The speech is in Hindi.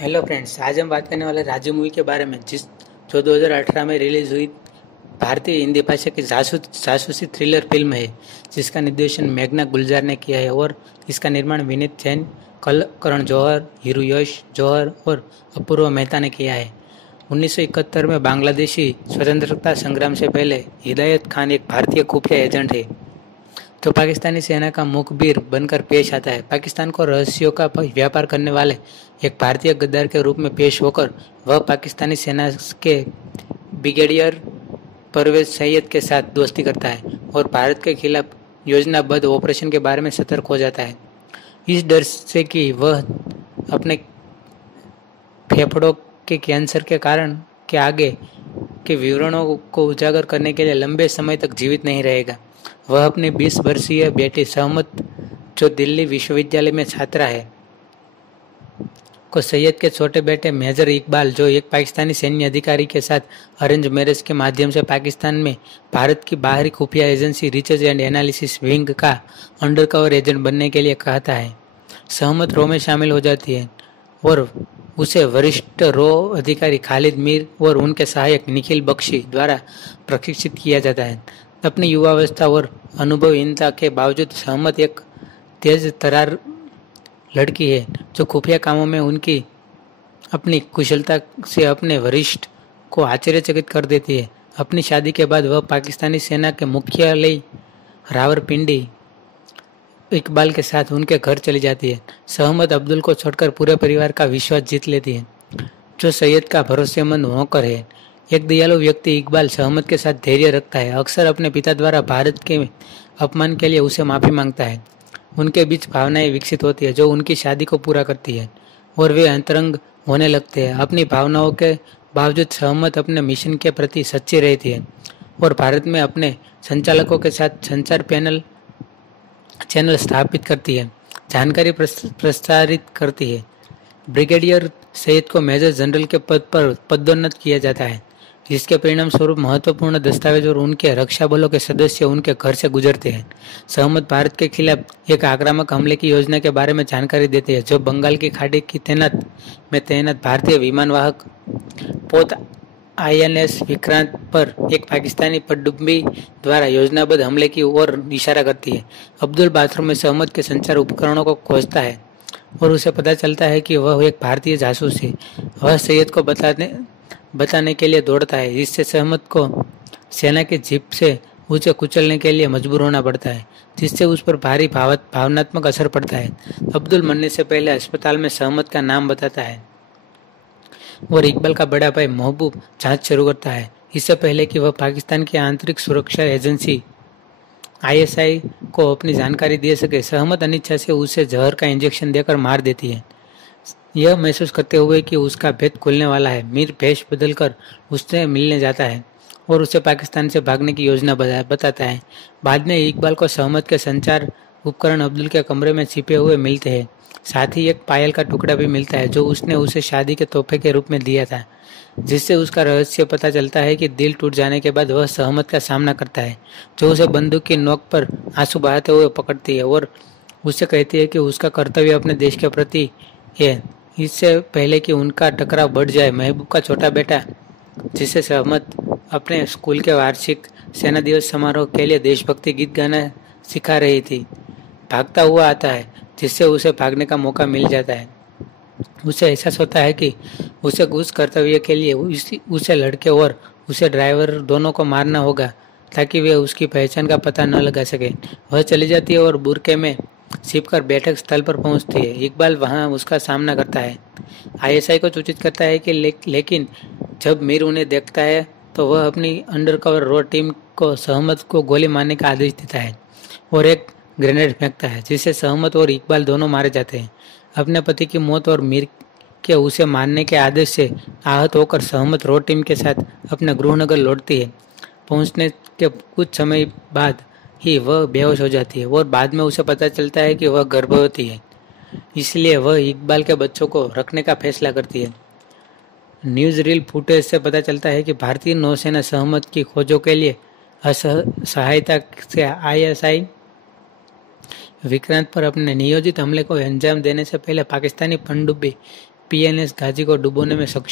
हेलो फ्रेंड्स, आज हम बात करने वाले राजू मूवी के बारे में जो 2018 में रिलीज हुई भारतीय हिंदी भाषा की जासूसी थ्रिलर फिल्म है, जिसका निर्देशन मेघना गुलजार ने किया है और इसका निर्माण विनीत जैन, करण जौहर, हीरू यश जौहर और अपूर्व मेहता ने किया है। 1971 में बांग्लादेशी स्वतंत्रता संग्राम से पहले हिदायत खान एक भारतीय खुफिया एजेंट है जो पाकिस्तानी सेना का मुखबिर बनकर पेश आता है। पाकिस्तान को रहस्यों का व्यापार करने वाले एक भारतीय गद्दार के रूप में पेश होकर वह पाकिस्तानी सेना के ब्रिगेडियर परवेज सैयद के साथ दोस्ती करता है और भारत के खिलाफ योजनाबद्ध ऑपरेशन के बारे में सतर्क हो जाता है, इस डर से कि वह अपने फेफड़ों के कैंसर के कारण के आगे के विवरणों को उजागर करने के लिए लंबे समय तक जीवित नहीं रहेगा। वह अपनी 20 वर्षीय बेटी सहमत, जो दिल्ली विश्वविद्यालय में छात्रा है, को सैयद के छोटे बेटे मेजर इकबाल, जो एक पाकिस्तानी सैन्य अधिकारी के साथ अरेंज मैरिज के माध्यम से पाकिस्तान में भारत की बाहरी खुफिया agency research and analysis wing का अंडरकवर एजेंट बनने के लिए कहता है। सहमत रो में शामिल हो जाती है और उसे वरिष्ठ रो अधिकारी खालिद मीर और उनके सहायक निखिल बख्शी द्वारा प्रशिक्षित किया जाता है। अपनी युवावस्था और अनुभवहीनता के बावजूद सहमत एक तेज तर्रार लड़की है जो खुफिया कामों में उनकी अपनी कुशलता से अपने वरिष्ठ को आश्चर्यचकित कर देती है। अपनी शादी के बाद वह पाकिस्तानी सेना के मुख्यालय रावलपिंडी इकबाल के साथ उनके घर चली जाती है। सहमत अब्दुल को छोड़कर पूरे परिवार का विश्वास जीत लेती है, जो सैयद का भरोसेमंद नौकर है। एक दयालु व्यक्ति इकबाल सहमत के साथ धैर्य रखता है, अक्सर अपने पिता द्वारा भारत के अपमान के लिए उसे माफ़ी मांगता है। उनके बीच भावनाएं विकसित होती है जो उनकी शादी को पूरा करती है और वे अंतरंग होने लगते हैं। अपनी भावनाओं के बावजूद सहमत अपने मिशन के प्रति सच्ची रहती है और भारत में अपने संचालकों के साथ संचार चैनल स्थापित करती है, जानकारी प्रसारित करती है। ब्रिगेडियर सैयद को मेजर जनरल के पद पर पदोन्नत किया जाता है, जिसके परिणाम स्वरूप महत्वपूर्ण दस्तावेज और उनके रक्षा बलों के सदस्य उनके घर से गुजरते हैं। सहमत भारत के खिलाफ एक आक्रामक हमले की योजना के बारे में जानकारी देते हैं, जो बंगाल की खाड़ी की तैनात भारतीय विमानवाहक पोत INS विक्रांत पर एक पाकिस्तानी पनडुब्बी द्वारा योजनाबद्ध हमले की ओर इशारा करती है। अब्दुल बाथरूम में सहमत के संचार उपकरणों को खोजता है और उसे पता चलता है कि वह एक भारतीय जासूस है। वह सैयद को बताने के लिए दौड़ता है, जिससे सहमत को सेना की जीप से उसे कुचलने के लिए मजबूर होना पड़ता है, जिससे उस पर भारी भावनात्मक असर पड़ता है। अब्दुल मरने से पहले अस्पताल में सहमत का नाम बताता है और इकबाल का बड़ा भाई महबूब जांच शुरू करता है, इससे पहले कि वह पाकिस्तान की आंतरिक सुरक्षा एजेंसी ISI को अपनी जानकारी दे सके। सहमत अनिच्छा से उसे जहर का इंजेक्शन देकर मार देती है, यह महसूस करते हुए कि उसका भेद खुलने वाला है। मीर भेष बदलकर उससे मिलने जाता है और उसे पाकिस्तान से भागने की योजना बताता है। बाद में इकबाल को सहमत के संचार उपकरण अब्दुल के कमरे में छिपे हुए मिलते हैं, साथ ही एक पायल का टुकड़ा भी मिलता है जो उसने उसे शादी के तोहफे के रूप में दिया था, जिससे उसका रहस्य पता चलता है कि दिल टूट जाने के बाद वह सहमत का सामना करता है, जो उसे बंदूक की नोक पर आंसू बहाते हुए पकड़ती है और उससे कहती है कि उसका कर्तव्य अपने देश के प्रति है, इससे पहले कि उनका टकराव बढ़ जाए। महबूब का छोटा बेटा, जिसे सहमत अपने स्कूल के वार्षिक सेना दिवस समारोह के लिए देशभक्ति गीत गाना सिखा रही थी, भागता हुआ आता है, जिससे उसे भागने का मौका मिल जाता है। उसे एहसास होता है कि उसे उस कर्तव्य के लिए उसे लड़के और उसे ड्राइवर दोनों को मारना होगा ताकि वे उसकी पहचान का पता न लगा सके। वह चली जाती है और बुरके में छिपकर बैठक स्थल पर पहुंचती है। इकबाल वहां उसका सामना करता है, ISI को सूचित करता है कि लेकिन जब मीर उन्हें देखता है तो वह अपनी अंडरकवर रो टीम को सहमत को गोली मारने का आदेश देता है और एक ग्रेनेड फेंकता है, जिससे सहमत और इकबाल दोनों मारे जाते हैं। अपने पति की मौत और मीर के उसे मारने के आदेश से आहत होकर सहमत रो टीम के साथ अपने गृहनगर लौटती है। पहुंचने के कुछ समय बाद ही वह बेहोश हो जाती है और बाद में उसे पता चलता है कि वह गर्भवती है, इसलिए वह इकबाल के बच्चों को रखने का फैसला करती है। न्यूज़ रील फुटेज से पता चलता है कि भारतीय नौसेना सहमत की खोजों के लिए सहायता से ISI विक्रांत पर अपने नियोजित हमले को अंजाम देने से पहले पाकिस्तानी पनडुब्बी पीएनएस गाजी को डुबोने में सक्षम